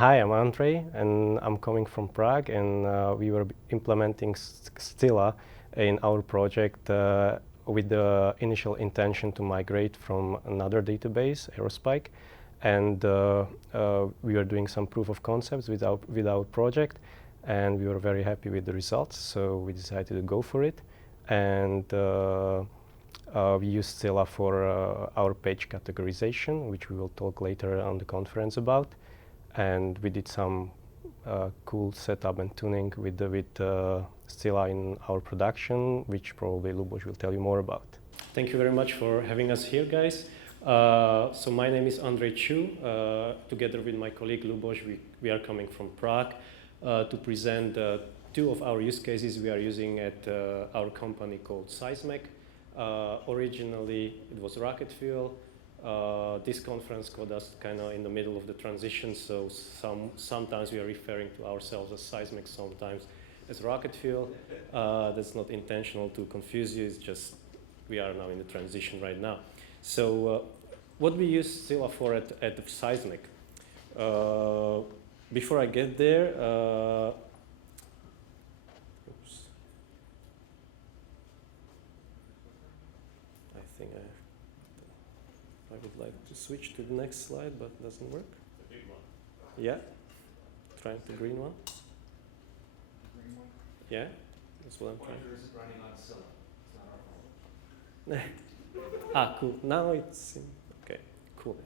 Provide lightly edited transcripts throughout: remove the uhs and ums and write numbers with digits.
Hi, I'm Andrei, and I'm coming from Prague, and we were implementing Scylla in our project with the initial intention to migrate from another database, Aerospike, and we were doing some proof of concepts with our project, and we were very happy with the results, so we decided to go for it, and we used Scylla for our page categorization, which we will talk later on the conference about. And we did some cool setup and tuning with Scylla in our production, which probably Lubos will tell you more about. Thank you very much for having us here, guys. So my name is Andrei Chu. Together with my colleague Lubos, we are coming from Prague to present two of our use cases we are using at our company called Seismic. Originally, it was Rocketfuel. This conference got us kind of in the middle of the transition, so sometimes we are referring to ourselves as Seismic, sometimes as Rocketfuel. That's not intentional to confuse you, it's just we are now in the transition right now. So what we use Scylla for at Seismic? Before I get there, I would like to switch to the next slide, but it doesn't work. The big one. Yeah, trying the green one. Green one? Yeah, that's what I'm trying. Pointer isn't running on Scylla. It's not our fault. Cool. Now it's okay. Cool.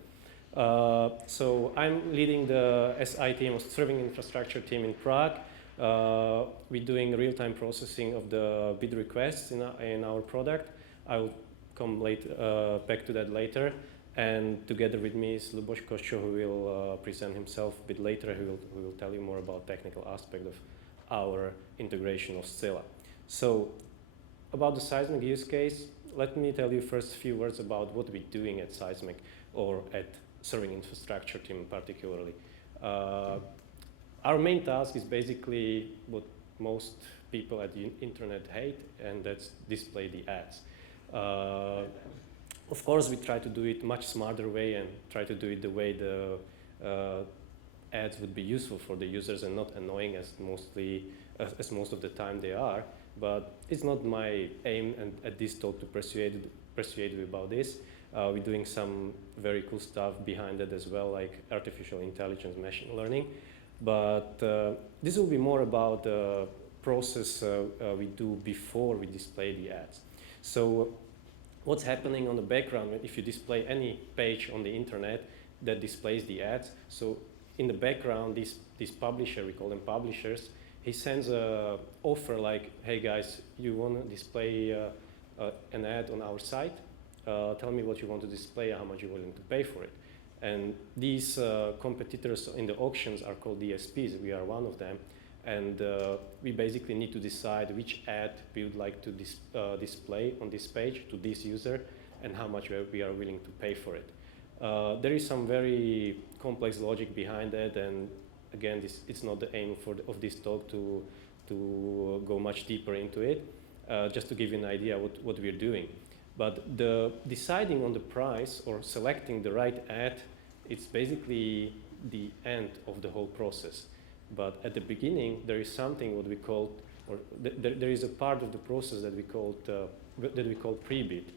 So I'm leading the SI team, or Serving Infrastructure team in Prague. We're doing real-time processing of the bid requests in our product. I will come back to that later. And together with me is Lubos Koscho, who will present himself a bit later. Who will tell you more about technical aspect of our integration of Scylla. So about the Seismic use case, let me tell you first a few words about what we're doing at Seismic, or at Serving Infrastructure team particularly. Our main task is basically what most people at the internet hate, and that's display the ads. Of course, we try to do it much smarter way and try to do it the way the ads would be useful for the users and not annoying as most of the time they are. But it's not my aim at this talk to persuade you about this. We're doing some very cool stuff behind it as well, like artificial intelligence, machine learning. But this will be more about the process we do before we display the ads. So what's happening on the background if you display any page on the internet that displays the ads? So in the background, this publisher, we call them publishers, he sends an offer like, hey guys, you want to display an ad on our site? Tell me what you want to display, how much you're willing to pay for it. And these competitors in the auctions are called DSPs. We are one of them. And we basically need to decide which ad we would like to display on this page to this user and how much we are willing to pay for it. There is some very complex logic behind that, and again, it's not the aim of this talk to go much deeper into it, just to give you an idea what we're doing. But the deciding on the price or selecting the right ad, it's basically the end of the whole process. But at the beginning, there is something what we call, or there is a part of the process that we call pre-bid.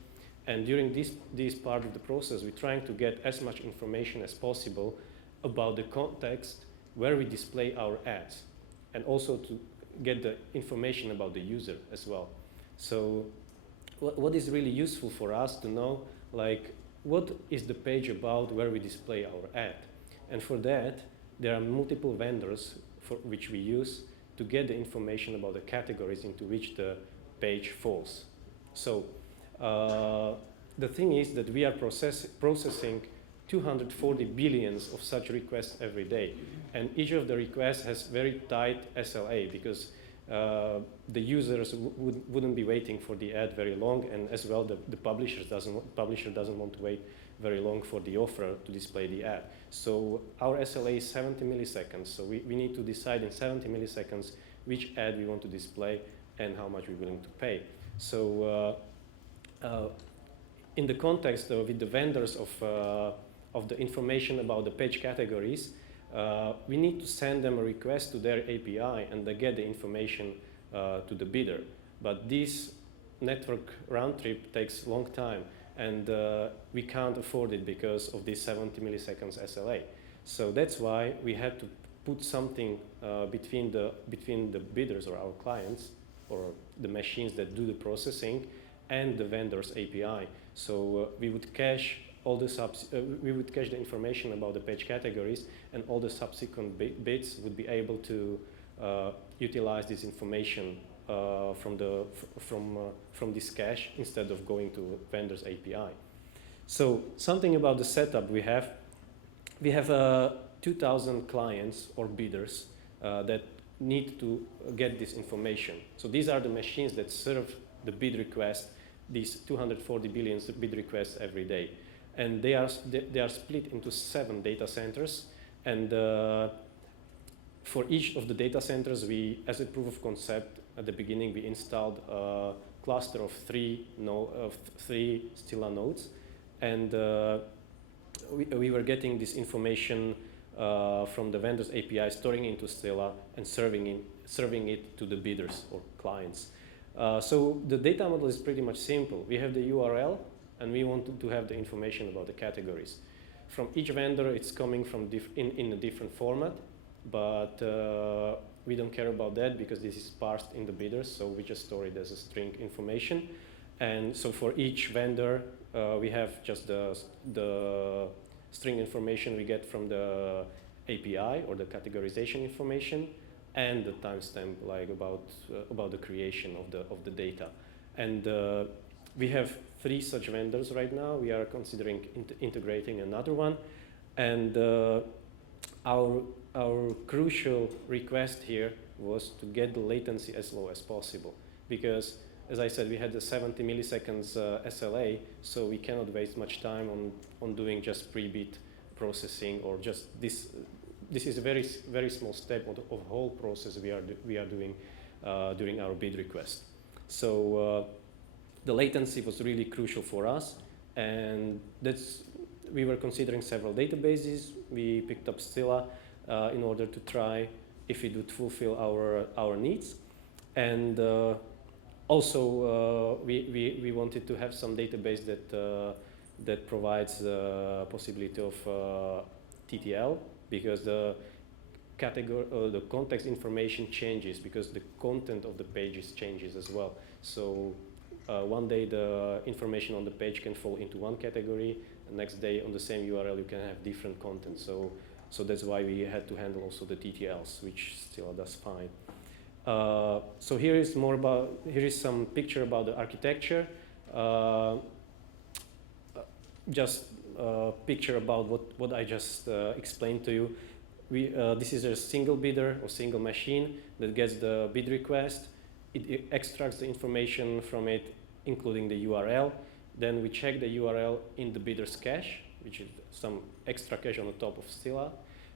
And during this part of the process, we're trying to get as much information as possible about the context where we display our ads, and also to get the information about the user as well. So what is really useful for us to know, like, what is the page about where we display our ad? And for that, there are multiple vendors for which we use to get the information about the categories into which the page falls. So the thing is that we are processing 240 billions of such requests every day. And each of the requests has very tight SLA because the users wouldn't be waiting for the ad very long, and as well the publisher doesn't want to wait very long for the offer to display the ad. So our SLA is 70 milliseconds. So we need to decide in 70 milliseconds which ad we want to display and how much we're willing to pay. So in the context with the vendors of the information about the page categories, we need to send them a request to their API and they get the information to the bidder. But this network round trip takes a long time, and we can't afford it because of this 70 milliseconds SLA. So that's why we had to put something between the bidders or our clients or the machines that do the processing and the vendor's API. So we would cache all the we would cache the information about the page categories, and all the subsequent bits would be able to utilize this information from this cache instead of going to vendor's API. So something about the setup we have 2,000 clients or bidders that need to get this information. So these are the machines that serve the bid request, these 240 billion bid requests every day. And they are split into 7 data centers. And for each of the data centers, we, as a proof of concept, at the beginning, we installed a cluster of 3 Scylla nodes. And we were getting this information from the vendor's API, storing it into Scylla, and serving it to the bidders or clients. So the data model is pretty much simple. We have the URL, and we want to have the information about the categories. From each vendor, it's coming from in a different format, but we don't care about that because this is parsed in the bidders, so we just store it as a string information. And so for each vendor, we have just the string information we get from the API or the categorization information, and the timestamp, like about the creation of the data. And we have 3 such vendors right now. We are considering integrating another one, and our crucial request here was to get the latency as low as possible, because, as I said, we had the 70 milliseconds SLA, so we cannot waste much time on doing just pre-bid processing or just this. This is a very small step of the whole process we are doing during our bid request. So the latency was really crucial for us, and we were considering several databases. We picked up Scylla in order to try if it would fulfill our needs, and also we wanted to have some database that provides the possibility of TTL, because the context information changes because the content of the pages changes as well. So one day the information on the page can fall into one category, and next day on the same URL you can have different content. So that's why we had to handle also the TTLs, which still does fine. So here is some picture about the architecture. Just a picture about what I just explained to you. This is a single bidder or single machine that gets the bid request. It extracts the information from it, including the URL. Then we check the URL in the bidder's cache, which is some extra cache on the top of Scylla.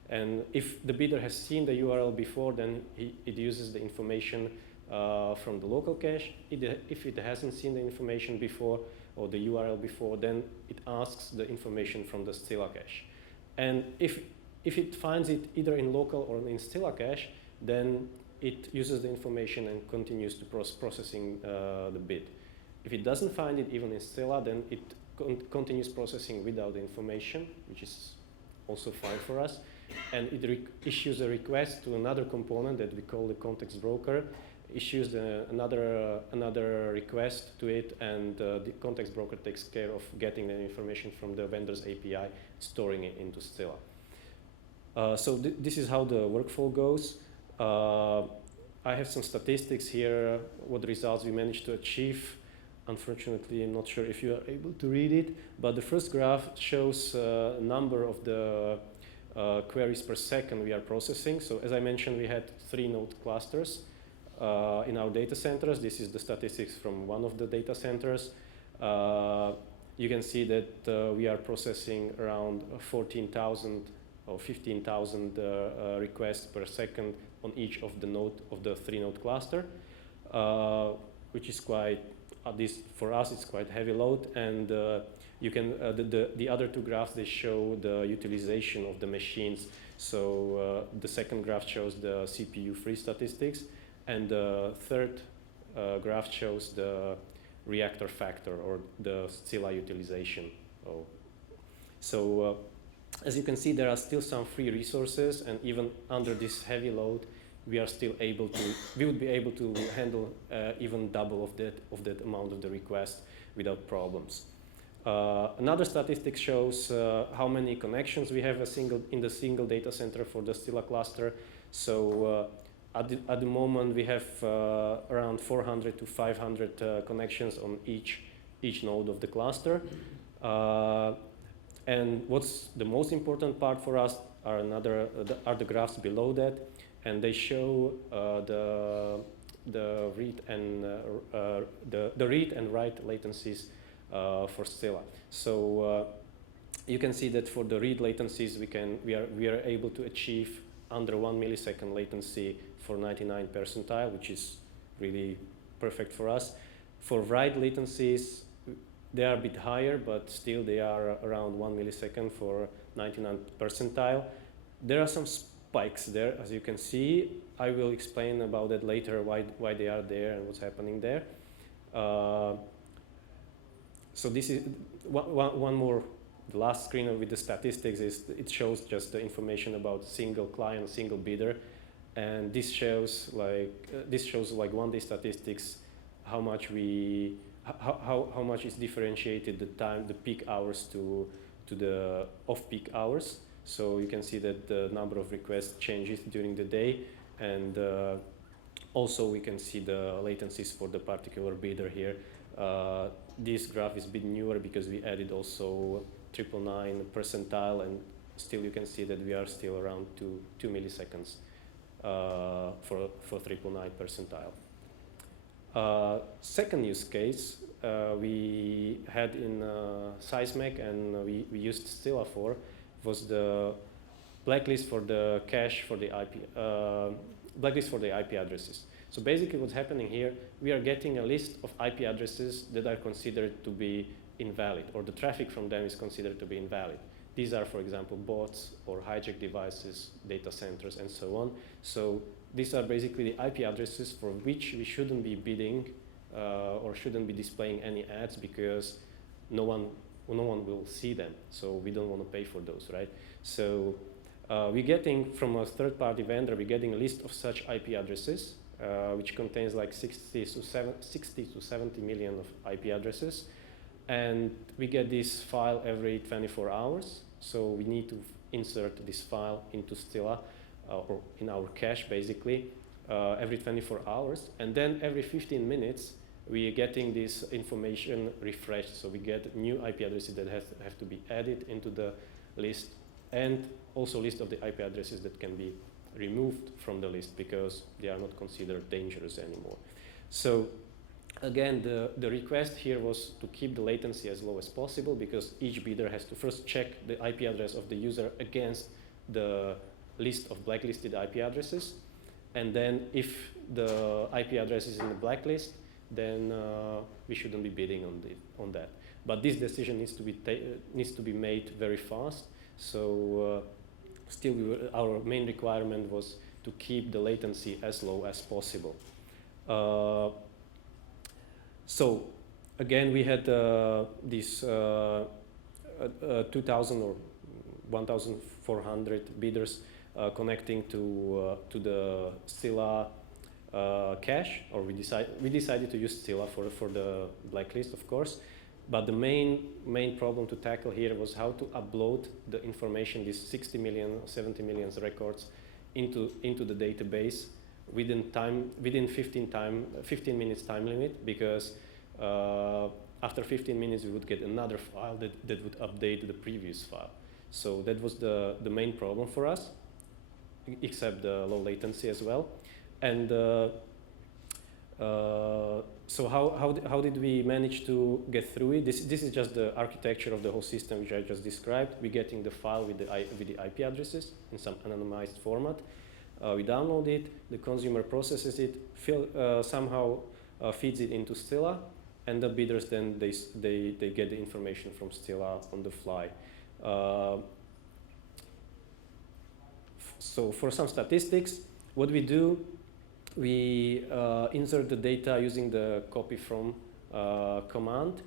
And if the bidder has seen the URL before, then it uses the information from the local cache. If it hasn't seen the information before, or the URL before, then it asks the information from the Scylla cache. And if it finds it either in local or in Scylla cache, then it uses the information and continues to processing the bid. If it doesn't find it even in Scylla, then it continues processing without the information, which is also fine for us. And it issues a request to another component that we call the context broker, issues another request to it, and the context broker takes care of getting the information from the vendor's API, storing it into Scylla. So this is how the workflow goes. I have some statistics here, what results we managed to achieve. Unfortunately, I'm not sure if you are able to read it, but the first graph shows a number of the queries per second we are processing. So as I mentioned, we had 3 node clusters in our data centers. This is the statistics from one of the data centers. You can see that we are processing around 14,000 or 15,000 requests per second on each of the 3 node cluster, which is quite, at least for us, it's quite heavy load. And You can the other two graphs, they show the utilization of the machines. So the second graph shows the CPU free statistics, and the third graph shows the reactor factor or the Scylla utilization. So as you can see, there are still some free resources, and even under this heavy load, we would be able to handle even double of that amount of the request without problems. Another statistic shows how many connections we have in the single data center for the Scylla cluster. So at the moment, we have around 400 to 500 connections on each node of the cluster. And what's the most important part for us are the graphs below that, and they show the read and write latencies for Scylla. So you can see that for the read latencies, we are able to achieve under 1 millisecond latency for 99 percentile, which is really perfect for us. For write latencies, they are a bit higher, but still they are around 1 millisecond for 99 percentile. There are some spikes there, as you can see. I will explain about that later, why they are there and what's happening there. So this is one more. The last screen with the statistics it shows just the information about single client, single bidder, and this shows like 1 day statistics, how much is differentiated the peak hours to the off-peak hours. So you can see that the number of requests changes during the day, and also we can see the latencies for the particular bidder here. This graph is a bit newer because we added also 999 percentile, and still you can see that we are still around 2 milliseconds for 999 percentile. Second use case we had in Seismic, and we used Scylla for, was the blacklist for the cache for the IP, blacklist for the IP addresses. So basically what's happening here, we are getting a list of IP addresses that are considered to be invalid, or the traffic from them is considered to be invalid. These are, for example, bots or hijack devices, data centers, and so on. So these are basically the IP addresses for which we shouldn't be bidding or shouldn't be displaying any ads, because no one will see them. So we don't want to pay for those, right? So we're getting from a third-party vendor, we're getting a list of such IP addresses, which contains like 60 to 70 million of IP addresses. And we get this file every 24 hours. So we need to insert this file into Scylla or in our cache, basically, every 24 hours. And then every 15 minutes, we are getting this information refreshed. So we get new IP addresses that have to be added into the list, and also list of the IP addresses that can be removed from the list because they are not considered dangerous anymore. So again, the request here was to keep the latency as low as possible, because each bidder has to first check the IP address of the user against the list of blacklisted IP addresses. And then if the IP address is in the blacklist, then we shouldn't be bidding on that. But this decision needs to be made very fast. So still, our main requirement was to keep the latency as low as possible. So again, we had these 2,000 or 1,400 bidders connecting to the Scylla cache, or we decided to use Scylla for the blacklist, of course. But the main problem to tackle here was how to upload the information, these 60 million, 70 million records, into the database within 15 minutes time limit, because after 15 minutes we would get another file that would update the previous file. So that was the main problem for us, except the low latency as well. And so how did we manage to get through it? This is just the architecture of the whole system, which I just described. We're getting the file with the IP addresses in some anonymized format. We download it, the consumer processes it, somehow feeds it into Scylla, and the bidders then they get the information from Scylla on the fly. So for some statistics, what we do, we insert the data using the copy from command.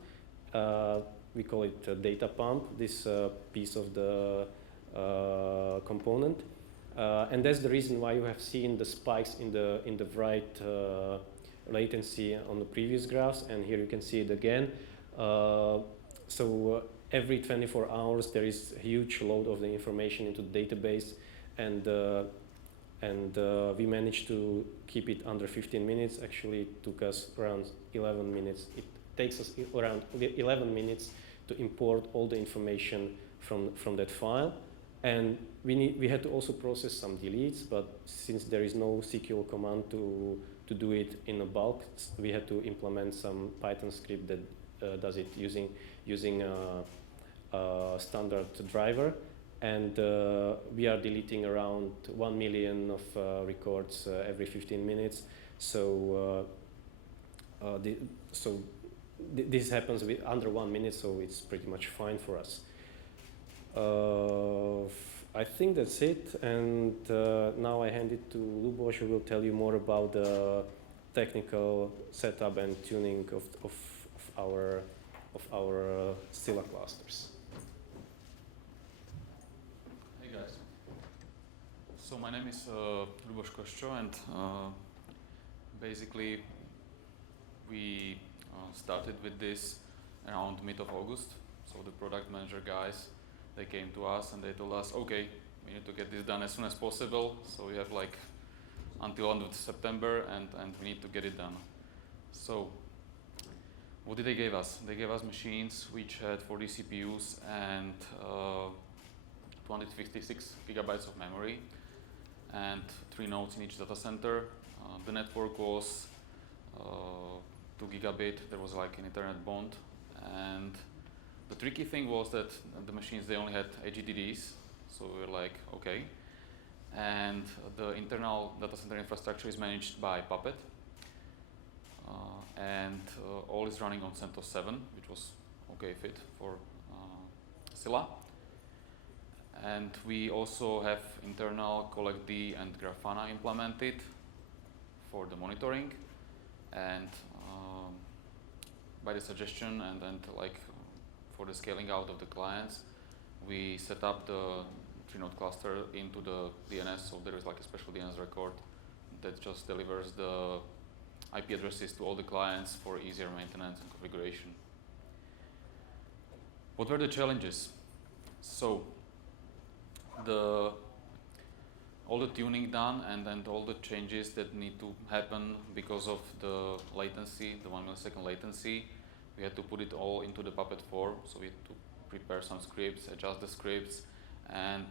We call it data pump, this piece of the component. And that's the reason why you have seen the spikes in the write latency on the previous graphs, and here you can see it again. So every 24 hours there is a huge load of the information into the database, and we managed to keep it under 15 minutes. Actually, it took us around 11 minutes. It takes us around 11 minutes to import all the information from that file. And we had to also process some deletes, but since there is no SQL command to do it in a bulk, we had to implement some Python script that does it using a standard driver. And we are deleting around 1 million of records every 15 minutes. So this happens with under 1 minute, so it's pretty much fine for us. I think that's it, and now I hand it to Lubos, who will tell you more about the technical setup and tuning of our Scylla clusters. Hey guys. So my name is Lubos Koščo, and basically we started with this around mid of August. So the product manager guys, they came to us and they told us, okay, we need to get this done as soon as possible. So we have like until end of September, and we need to get it done. So what did they give us? They gave us machines which had 40 CPUs and 256 gigabytes of memory and 3 nodes in each data center. The network was 2 gigabit. There was like an Ethernet bond, and the tricky thing was that the machines, they only had HDDs, so we were like, okay. And the internal data center infrastructure is managed by Puppet, and all is running on CentOS 7, which was okay fit for Scylla. And we also have internal CollectD and Grafana implemented for the monitoring, and by the suggestion and like for the scaling out of the clients, we set up the 3-node cluster into the DNS, so there is like a special DNS record that just delivers the IP addresses to all the clients for easier maintenance and configuration. What were the challenges? So all the tuning done and all the changes that need to happen because of the latency, the 1 millisecond latency, we had to put it all into the Puppet 4, so we had to prepare some scripts, adjust the scripts, and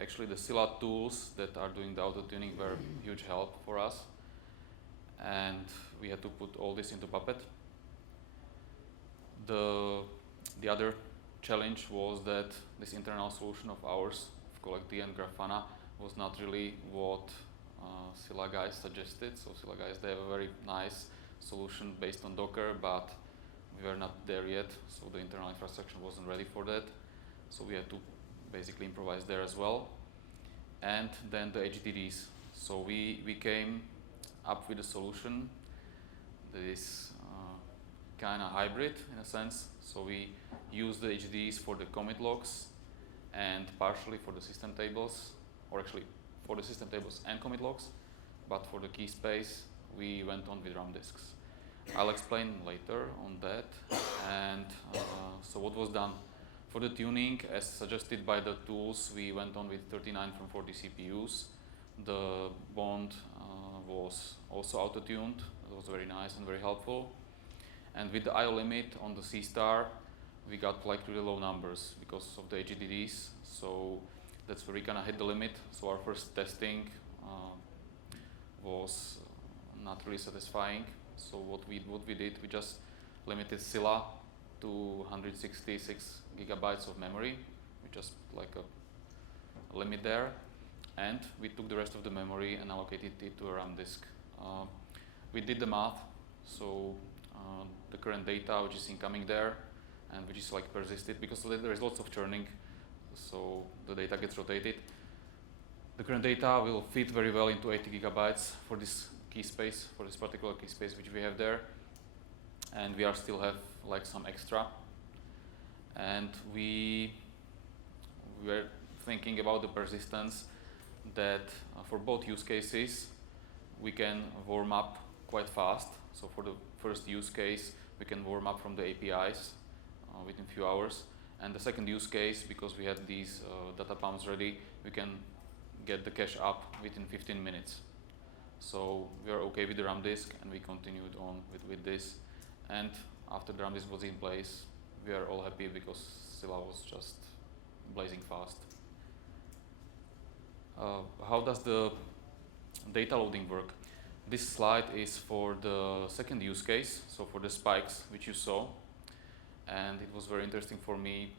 actually the Scylla tools that are doing the auto-tuning were huge help for us, and we had to put all this into Puppet. The other challenge was that this internal solution of ours, of CollectD and Grafana, was not really what Scylla guys suggested. So Scylla guys, they have a very nice solution based on Docker, but we were not there yet, so the internal infrastructure wasn't ready for that. So we had to basically improvise there as well. And then the HDDs. So we came up with a solution that is kind of hybrid in a sense. So we use the HDDs for the commit logs and partially for the system tables, or actually for the system tables and commit logs, but for the key space we went on with RAM disks. I'll explain later on that. And so what was done for the tuning, as suggested by the tools, we went on with 39 from 40 CPUs. The bond was also auto-tuned. It was very nice and very helpful. And with the IO limit on the C star, we got like really low numbers because of the HDDs. So that's where we kind of hit the limit. So our first testing was not really satisfying. So what we did, we just limited Scylla to 166 gigabytes of memory, which is like a limit there, and we took the rest of the memory and allocated it to a RAM disk. We did the math, so the current data which is incoming there and which is like persisted, because there is lots of churning, so the data gets rotated. The current data will fit very well into 80 gigabytes for this key space, for this particular key space which we have there, and we are still have like some extra. And we were thinking about the persistence that for both use cases we can warm up quite fast. So for the first use case we can warm up from the APIs within a few hours, and the second use case, because we had these data pumps ready, we can get the cache up within 15 minutes. So we are okay with the RAM disk, and we continued on with this. And after the RAM disk was in place, we are all happy because Scylla was just blazing fast. How does the data loading work? This slide is for the second use case, so for the spikes which you saw. And it was very interesting for me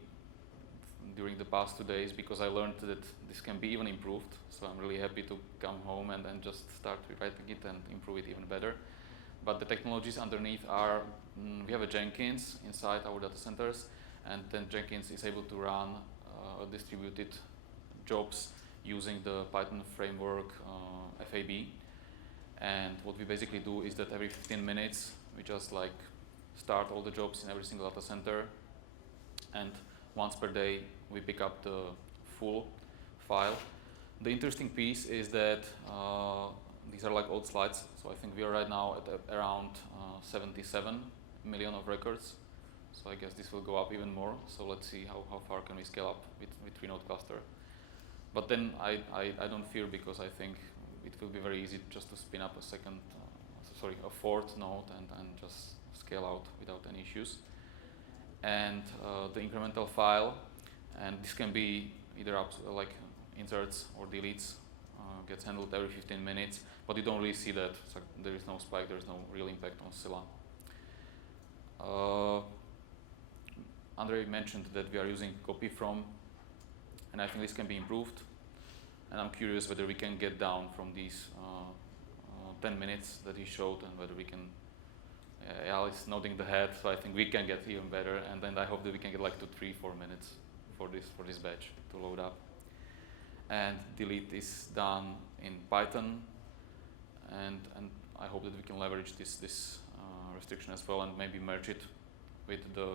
during the past 2 days, because I learned that this can be even improved. So I'm really happy to come home and then just start rewriting it and improve it even better. But the technologies underneath are, we have a Jenkins inside our data centers, and then Jenkins is able to run distributed jobs using the Python framework FAB. And what we basically do is that every 15 minutes we just like start all the jobs in every single data center, and once per day we pick up the full file. The interesting piece is that these are like old slides, so I think we are right now at around 77 million of records. So I guess this will go up even more. So let's see how far can we scale up with 3-node cluster. But then I don't fear, because I think it will be very easy just to spin up a fourth node and just scale out without any issues. And the incremental file, and this can be either like inserts or deletes, gets handled every 15 minutes, but you don't really see that. So there is no spike, there is no real impact on Scylla. Andrei mentioned that we are using copy from, and I think this can be improved. And I'm curious whether we can get down from these 10 minutes that he showed, and whether we can, Al is nodding the head, so I think we can get even better, and then I hope that we can get like to 3-4 minutes for this batch to load up. And delete is done in Python, and I hope that we can leverage this restriction as well, and maybe merge it with the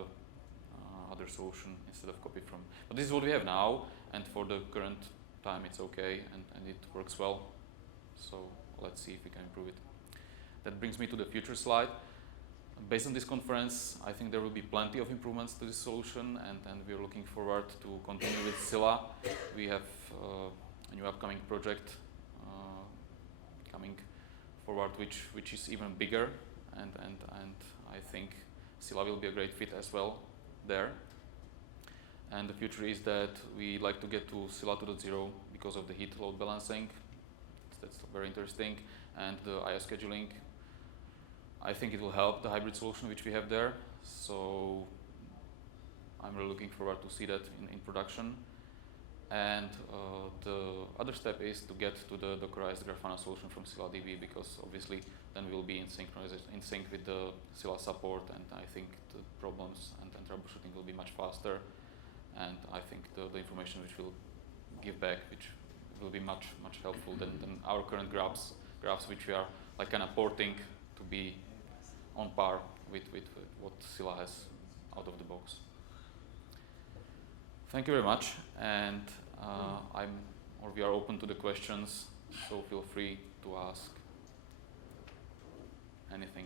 other solution instead of copy from. But this is what we have now, and for the current time it's okay, and it works well. So let's see if we can improve it. That brings me to the future slide. Based on this conference, I think there will be plenty of improvements to this solution, and we are looking forward to continue with Scylla. We have a new upcoming project coming forward, which is even bigger, and I think Scylla will be a great fit as well there. And the future is that we like to get to Scylla 2.0 because of the heat load balancing. That's very interesting, and the IO scheduling. I think it will help the hybrid solution which we have there. So I'm really looking forward to see that in production. And the other step is to get to the Dockerized Grafana solution from ScyllaDB, because obviously then we'll be in sync with the Scylla support, and I think the problems and troubleshooting will be much faster. And I think the information which we'll give back, which will be much helpful than our current graphs which we are like kind of porting to be on par with what Scylla has out of the box. Thank you very much, and we are open to the questions, so feel free to ask anything.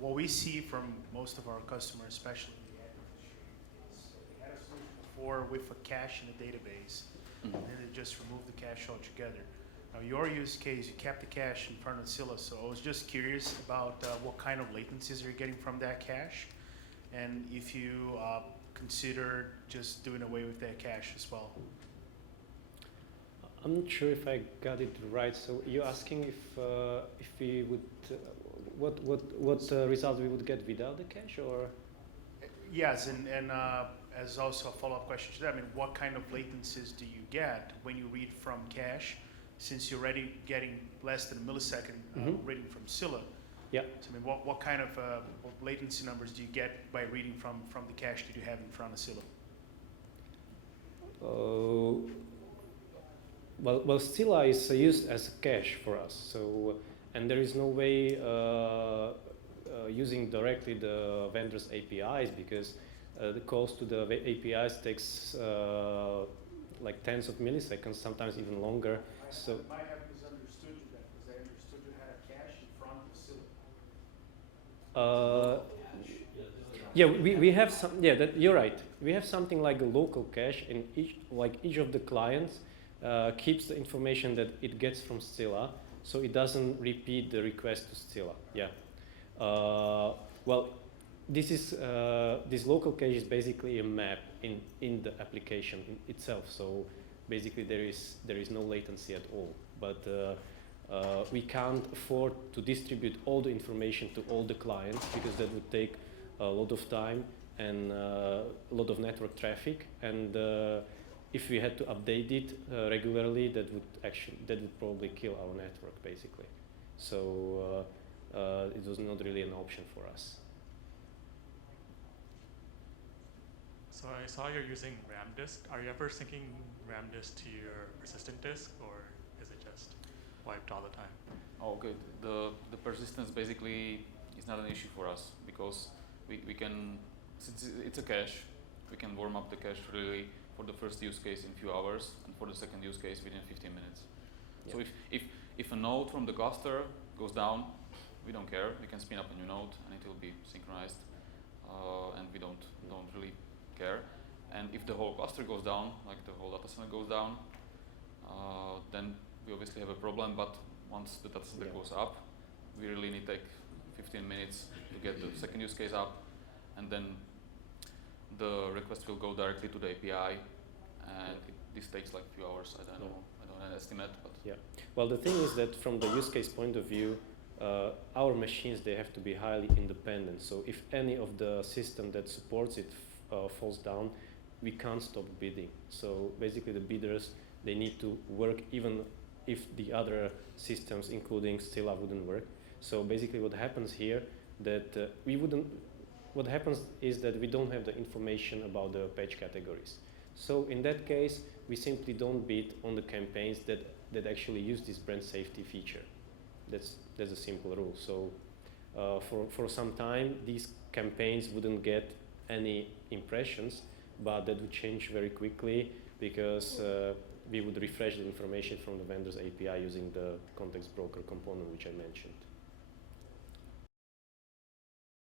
What we see from most of our customers, especially in the ad industry, is they had a solution before with a cache in a database, and then they just removed the cache altogether. Now, your use case, you kept the cache in front of Scylla, so I was just curious about what kind of latencies you're getting from that cache, and if you consider just doing away with that cache as well. I'm not sure if I got it right. So you're asking if we would what results we would get without the cache, or? Yes, and as also a follow-up question to that, I mean, what kind of latencies do you get when you read from cache since you're already getting less than a millisecond reading from Scylla. Yeah. So I mean, what kind of what latency numbers do you get by reading from the cache that you have in front of Scylla? Well, Scylla is used as a cache for us. So, and there is no way using directly the vendor's APIs, because the calls to the APIs takes like tens of milliseconds, sometimes even longer. So I might have misunderstood you then, because I understood you had a cache in front of Scylla. yeah, we have some. Yeah, that you're right. We have something like a local cache, and each of the clients keeps the information that it gets from Scylla, so it doesn't repeat the request to Scylla. Yeah. Well, this local cache is basically a map in the application itself. So basically there is no latency at all. But we can't afford to distribute all the information to all the clients, because that would take a lot of time and a lot of network traffic. And if we had to update it regularly, that would probably kill our network basically. So it was not really an option for us. So I saw you're using RAM disk. Are you ever syncing RAM disk to your persistent disk, or is it just wiped all the time? Oh, good. The persistence basically is not an issue for us, because we can, since it's a cache, we can warm up the cache really for the first use case in a few hours, and for the second use case within 15 minutes. Yeah. So if a node from the cluster goes down, we don't care. We can spin up a new node and it will be synchronized, and we don't really care. And if the whole cluster goes down, like the whole data center goes down, then we obviously have a problem. But once the data center goes up, we really need to take 15 minutes to get the second use case up, and then the request will go directly to the API, and this takes like a few hours. I don't know an estimate, but yeah. Well, the thing is that from the use case point of view, our machines, they have to be highly independent. So if any of the system that supports it falls down, we can't stop bidding. So basically the bidders, they need to work even if the other systems, including Scylla, wouldn't work. So basically what happens here, that what happens is that we don't have the information about the page categories. So in that case, we simply don't bid on the campaigns that actually use this brand safety feature. That's a simple rule. So for some time, these campaigns wouldn't get any impressions, but that would change very quickly, because we would refresh the information from the vendor's API using the context broker component, which I mentioned.